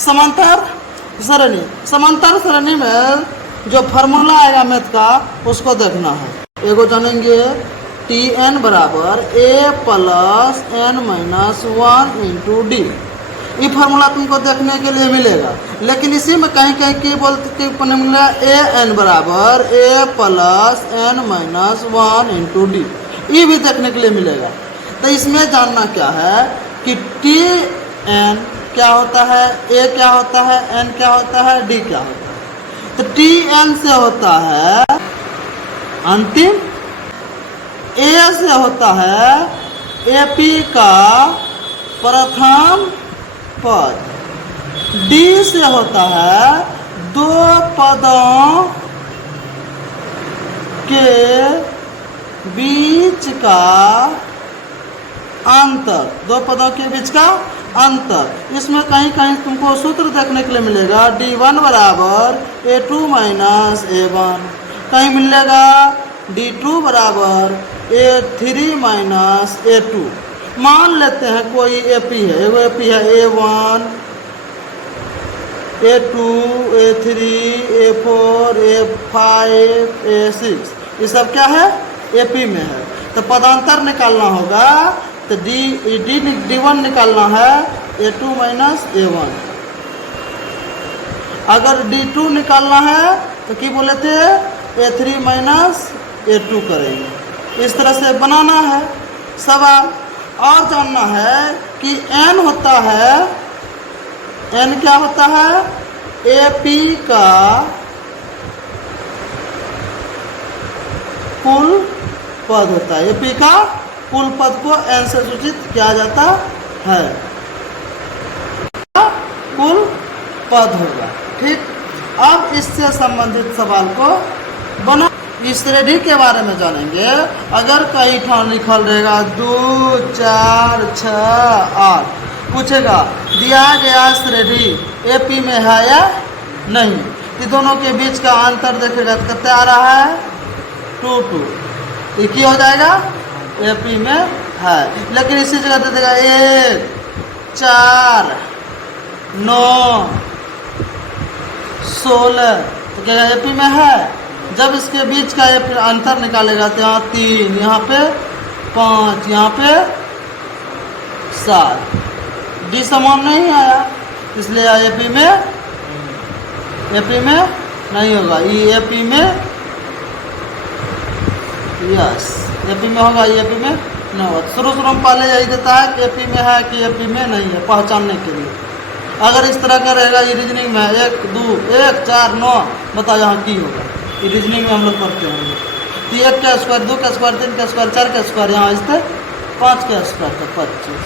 समांतर सरणी, समांतर सरणी में जो फार्मूला आएगा मैथ का उसको देखना है। एगो जानेंगे टी एन बराबर ए plus N minus 1 into D. ये फार्मूला तुमको देखने के लिए मिलेगा, लेकिन इसी में कहीं कहीं की बोलते मिलेगा ए एन बराबर ए plus N minus 1 into D, ये भी देखने के लिए मिलेगा। तो इसमें जानना क्या है कि टी एन क्या होता है, ए क्या होता है, एन क्या होता है, डी क्या होता है। तो टी एन से होता है अंतिम, ए से होता है एपी का प्रथम पद, डी से होता है दो पदों के बीच का अंतर, दो पदों के बीच का अंतर। इसमें कहीं कहीं तुमको सूत्र देखने के लिए मिलेगा D1 बराबर A2 माइनस A1, कहीं मिलेगा D2 बराबर A3 माइनस A2। मान लेते हैं कोई एपी है, एगो एपी है A1, A2, A3, A4, A5, A6, ये सब क्या है, एपी में है। तो पदांतर निकालना होगा, तो D1 निकालना है A2 माइनस A1। अगर D2 निकालना है तो क्या बोले थे, A3 माइनस A2 करेंगे। इस तरह से बनाना है सवाल। और जानना है कि n होता है, n क्या होता है, AP का कुल पद होता है। AP का कुल पद को n से सूचित किया जाता है, कुल पद होगा। ठीक, अब इससे संबंधित सवाल को बना। इस श्रेणी के बारे में जानेंगे। अगर कई ठान लिखल रहेगा 2, 4, 6, 8, पूछेगा दिया गया श्रेणी एपी में है या नहीं, ये दोनों के बीच का अंतर देखेगा तो कितना आ रहा है, 2, 2, ये क्या हो जाएगा, एपी में है। लेकिन इसी जगह दे देगा 1, 4, 9, 16, तो क्या एपी में है। जब इसके बीच का एपी अंतर निकालेगा तो यहाँ 3, यहाँ पे 5, यहाँ पे 7, डी समान नहीं आया, इसलिए एपी में नहीं होगा। ये एपी में, यस एपी में होगा, एपी में नहीं होगा। शुरू में पहले यही देता है कि एपी में है कि एपी में नहीं है, पहचानने के लिए। अगर इस तरह का रहेगा ये रीजनिंग में 1, 2, 1, 4, 9, बताओ यहाँ की होगा। ये रीजनिंग में हम लोग पढ़ते होंगे कि 1 का स्क्वायर, 2 का स्क्वायर, 3 का स्क्वायर, 4 का स्क्वायर, यहाँ इस तक 5 का स्क्वायर तक 25।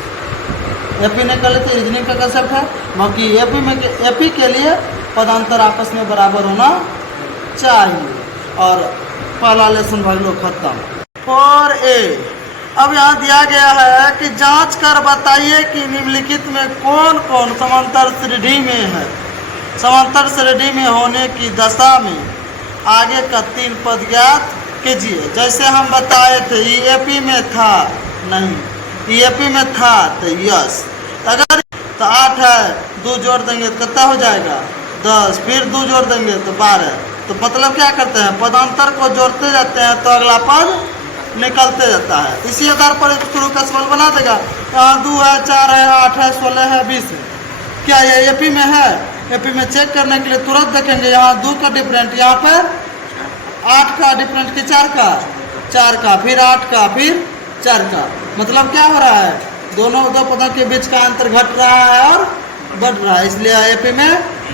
एपी निकाले तो रीजनिंग का कंसेप्ट है। बाकी एपी के लिए पदांतर आपस में बराबर होना चाहिए। और पहला लेसन भाग लो खत्म। 4A, अब यहाँ दिया गया है कि जांच कर बताइए कि निम्नलिखित में कौन कौन समांतर श्रेणी में है। समांतर श्रेणी में होने की दशा में आगे का 3 पद ज्ञात कीजिए। जैसे हम बताए थे एपी में था, नहीं एपी में था तो यस। अगर तो 8 है, 2 जोड़ देंगे तो कितना हो जाएगा, 10, फिर 2 जोड़ देंगे तो 12। तो मतलब क्या करते हैं, पदांतर को जोड़ते जाते हैं तो अगला पद निकलते जाता है। इसी आधार पर शुरू का सवाल बना देगा। यहाँ 2 है, 4 है, 8 है, 16 है, 20 है। क्या ये एपी में है? एपी में चेक करने के लिए तुरंत देखेंगे यहाँ 2 का डिफरेंट, यहाँ पर 8 का डिफरेंट कि 4 का, 4 का, फिर 8 का, फिर 4 का। मतलब क्या हो रहा है, दोनों दो पदों के बीच का अंतर घट रहा है और बढ़ रहा है, इसलिए एपी में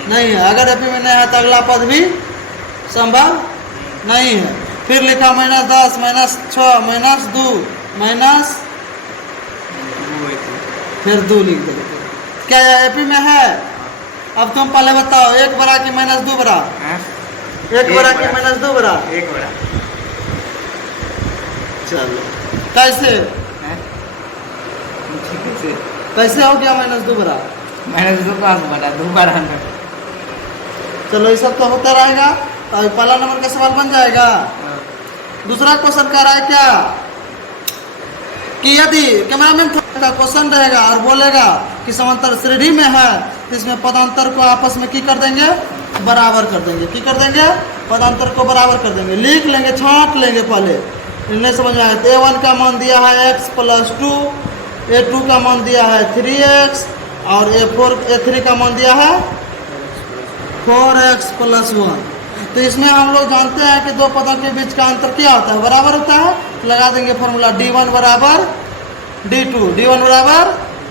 नहीं है। अगर एपी में नहीं है तो अगला पद भी संभव नहीं है। फिर लिखा -10, -6, -2, माइनस, फिर 2 लिख देते। क्या यह एपी में है? अब तुम पहले बताओ, 1 बड़ा कि -2 बड़ा? 1 बड़ा कि -2 बड़ा? 1 बड़ा। चलो कैसे कैसे हो गया -2 बड़ा? -2 कहाँ से बड़ा, 2 बड़ा है। चलो ये सब तो होता रहेगा। और पहला नंबर का सवाल बन जाएगा। दूसरा क्वेश्चन कह रहा है क्या कि यदि कैमरामैन का क्वेश्चन रहेगा और बोलेगा कि समांतर श्रेणी में है, तो इसमें पदांतर को आपस में की कर देंगे, बराबर कर देंगे। की कर देंगे? पदांतर को बराबर कर देंगे। लिख लेंगे, छांट लेंगे पहले, नहीं समझ में आया तो a1 का मान दिया है x + 2, a2 का मान दिया है 3x और a3 का मान दिया है 4x + 1। तो इसमें हम लोग जानते हैं कि दो पदों के बीच का अंतर क्या होता है, बराबर होता है। लगा देंगे फॉर्मूला d1 बराबर d2, d1 बराबर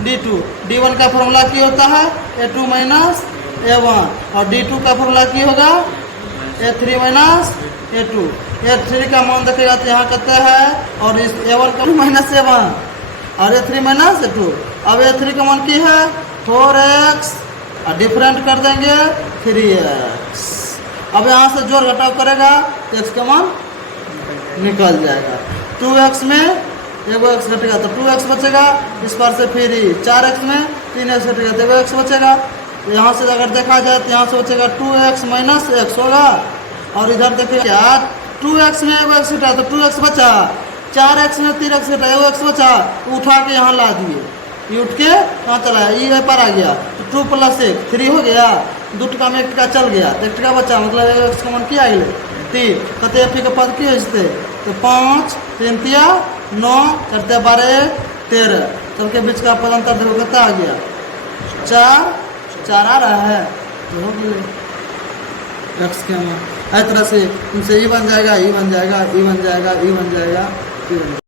d2। d1 का फॉर्मूला क्या होता है, a2 - a1 और d2 का फॉर्मूला क्या होगा, a3 - a2। a3 का मान देखिएगा तो यहाँ कहते हैं और इस a1 का -a1 और a3 - a2। अब a3 का मान क्या है 4x और डिफरेंट कर देंगे 3x। अब यहाँ से जोड़ घटाव करेगा तो x का मान निकल जाएगा। 2x में एगो x घटेगा तो 2x बचेगा, इस पर से फिर 4x में 3x घटेगा तो एगो x बचेगा। तो यहाँ से अगर देखा जाए तो यहाँ से बचेगा 2x - x होगा और इधर देखिए 2x में एगो x घटा तो 2x बचा, 4x में 3x घटा एगो x बचा, उठा के यहाँ ला दिए, ये उठ के कहाँ चला है, ये पर आ गया तो 2 + 1 3 हो गया, 2 टका में 1 टका चल गया तो 1 टका बचा, मतलब एगो x का मान क्या आगे 3। कहते f के पद क्या है तो 5 3 तिया 9 4 तिया 12 13, सबके बीच का पदांतर देखो कितना आ गया 4 आ रहा है तो हो गया x के मान। इस तरह से इनसे ई बन जाएगा, ई बन जाएगा, ई बन जाएगा, ई बन जाएगा, ई बन जाएगा।